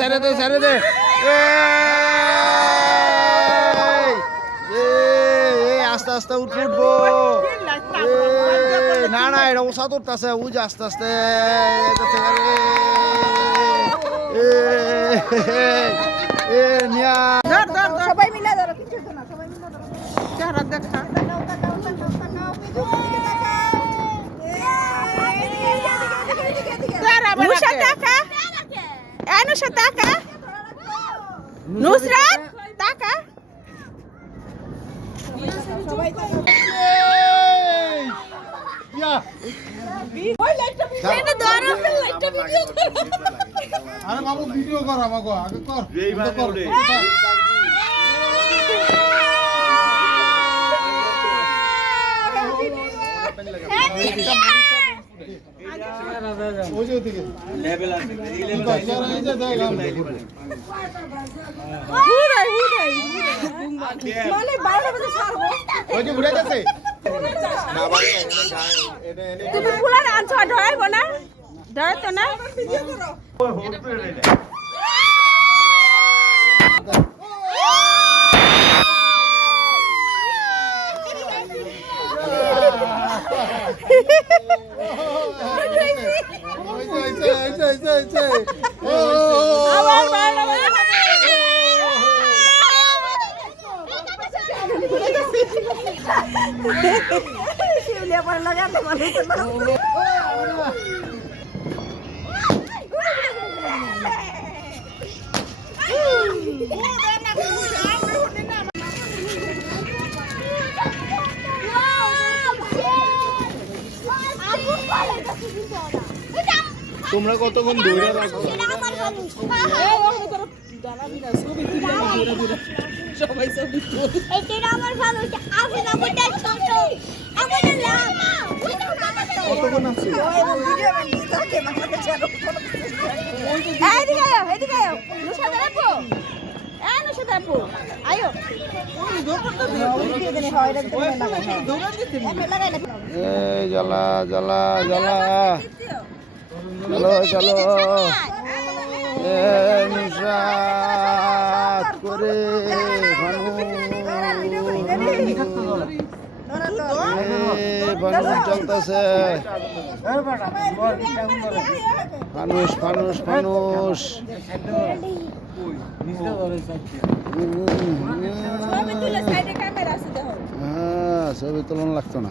ছেড়ে দে ছেড়ে দে আস্তে আস্তে উঠবো না না এটা ওষা তোরতেছে ওই যে আস্তে আস্তে সবাই মিলে ধরো কিছু না সবাই মিলে ধরো চেহারা দেখা নুসরাত টাকা সবাই আরে বাবু ভিডিও কর আমাকে আগে কর তুমি ফুলার আনছো ধরাইব না ধরাইতো না তোমরা কতক্ষণ দৌড়ে রাখো জ্বালা জ্বালা জ্বালা চলো চলো নুসরাত করে চলতেছে ফানুস ফানুস ফানুস হ্যাঁ ছবি তুলন লাগতো না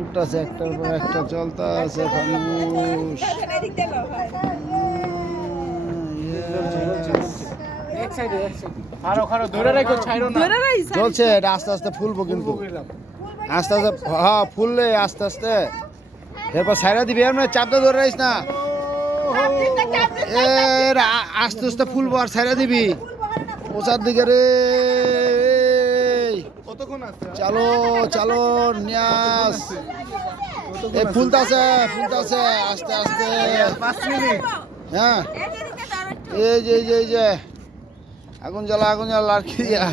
উঠতেছে একটার পর একটা চলতেছে ফানুস চলছে এটা আস্তে আস্তে ফুলবো কিন্তু আস্তে আস্তে হ্যাঁ ফুললে আস্তে আস্তে এরপর সাইরা দিবি এর মানে চাপটা ধরে রাখিস না এর আস্তে আস্তে ফুলবো আর সাইরা দিবি ওচার দিকে রে চলো চলো নিয়াস এই ফুলতাছে ফুলতাছে আস্তে আস্তে হ্যাঁ এই যে এই যে আগুন জ্বালা লাড়কি দিয়া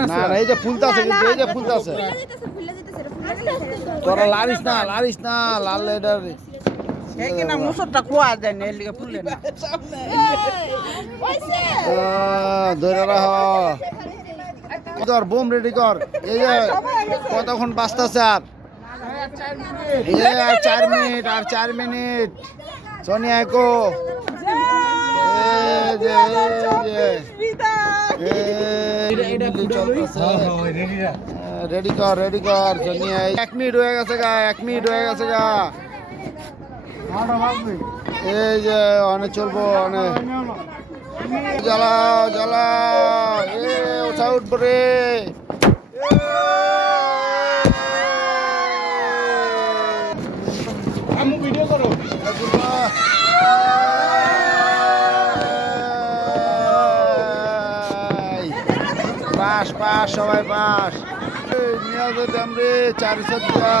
না এই যে ফুলতাছে কিন্তু এই যে ফুলতাছে তোরা লারিস না লাল এটার ধরে রাখ বোম রেডি কর এই যে কতক্ষণ বাঁচতেছে আর আর 4 মিনিট সোনিয়া কো রেডি কর সোনিয়া 1 মিনিট হয়ে গেছে গা এই যে অনেক চলবো অনেক জ্বালাও ওঠা উঠবো রে ভিডিও করো পাস সবাই পাস নিয়ে দাম রে 400 টাকা